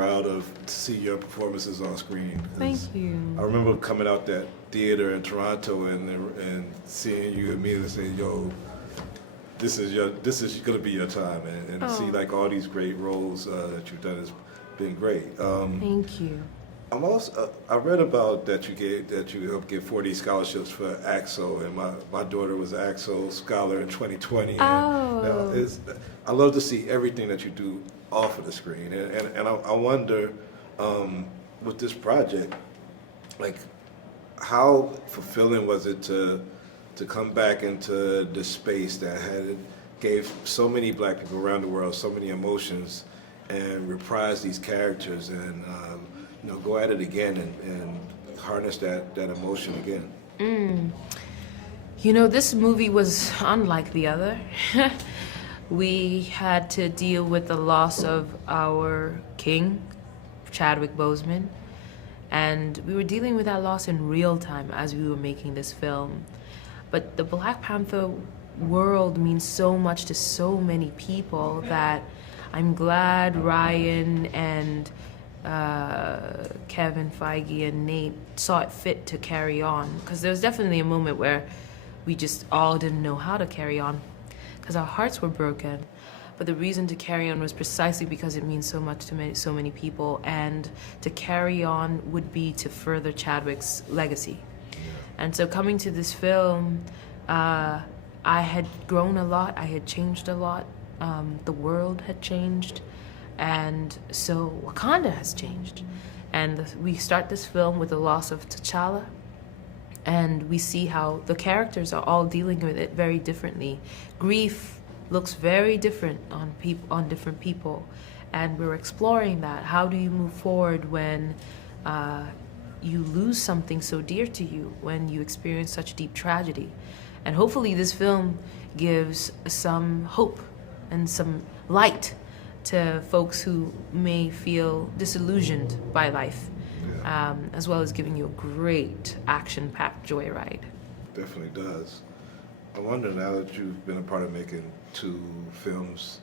proud of to see your performances on screen. Thank you. I remember coming out that theater in Toronto and seeing you immediately say, "Yo, this is gonna be your time," and to see like all these great roles that you've done has been great. Thank you. I'm also I read about that you helped give 40 scholarships for AXO, and my daughter was an AXO scholar in 2020. And I love to see everything that you do off of the screen, and I wonder with this project, like how fulfilling was it to come back into this space that gave so many Black people around the world so many emotions and reprise these characters and go at it again and harness that emotion again. This movie was unlike the other. We had to deal with the loss of our king, Chadwick Boseman, and we were dealing with that loss in real time as we were making this film. But the Black Panther world means so much to so many people that I'm glad Ryan and Kevin Feige and Nate saw it fit to carry on, because there was definitely a moment where we just all didn't know how to carry on because our hearts were broken. But the reason to carry on was precisely because it means so much to so many people, and to carry on would be to further Chadwick's legacy. And so coming to this film, I had grown a lot, I had changed a lot, the world had changed, and so Wakanda has changed. And we start this film with the loss of T'Challa, and we see how the characters are all dealing with it very differently. Grief looks very different on different people, and we're exploring that. How do you move forward when you lose something so dear to you, when you experience such deep tragedy? And hopefully this film gives some hope and some light to folks who may feel disillusioned by life, as well as giving you a great action-packed joyride. Definitely does. I wonder, now that you've been a part of making 2 films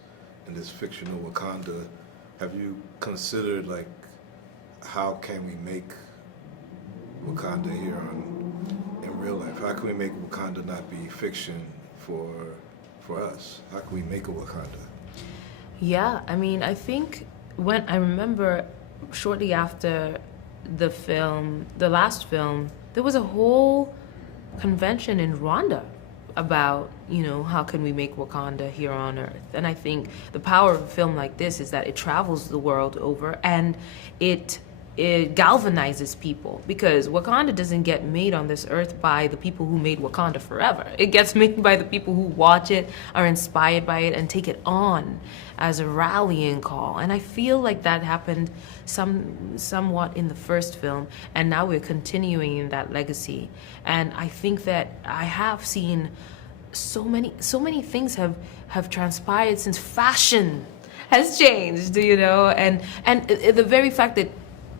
in this fictional Wakanda, have you considered like how can we make Wakanda here in real life? How can we make Wakanda not be fiction for us? How can we make a Wakanda? Yeah, I mean, I think I remember shortly after the last film, there was a whole convention in Rwanda about, how can we make Wakanda here on Earth? And I think the power of a film like this is that it travels the world over, and it galvanizes people, because Wakanda doesn't get made on this earth by the people who made Wakanda forever. It gets made by the people who watch it, are inspired by it, and take it on as a rallying call. And I feel like that happened somewhat in the first film, and now we're continuing in that legacy. And I think that I have seen so many things have transpired since fashion has changed, and the very fact that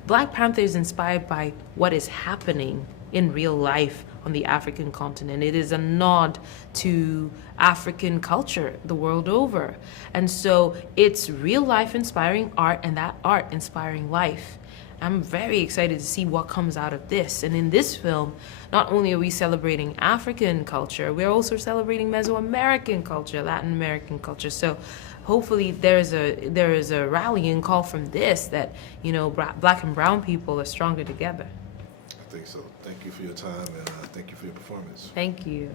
Black Panther is inspired by what is happening in real life on the African continent. It is a nod to African culture the world over. And so it's real life inspiring art, and that art inspiring life. I'm very excited to see what comes out of this. And in this film, not only are we celebrating African culture, we're also celebrating Mesoamerican culture, Latin American culture. So hopefully there is a rallying call from this that, Black and brown people are stronger together. I think so. Thank you for your time, and thank you for your performance. Thank you.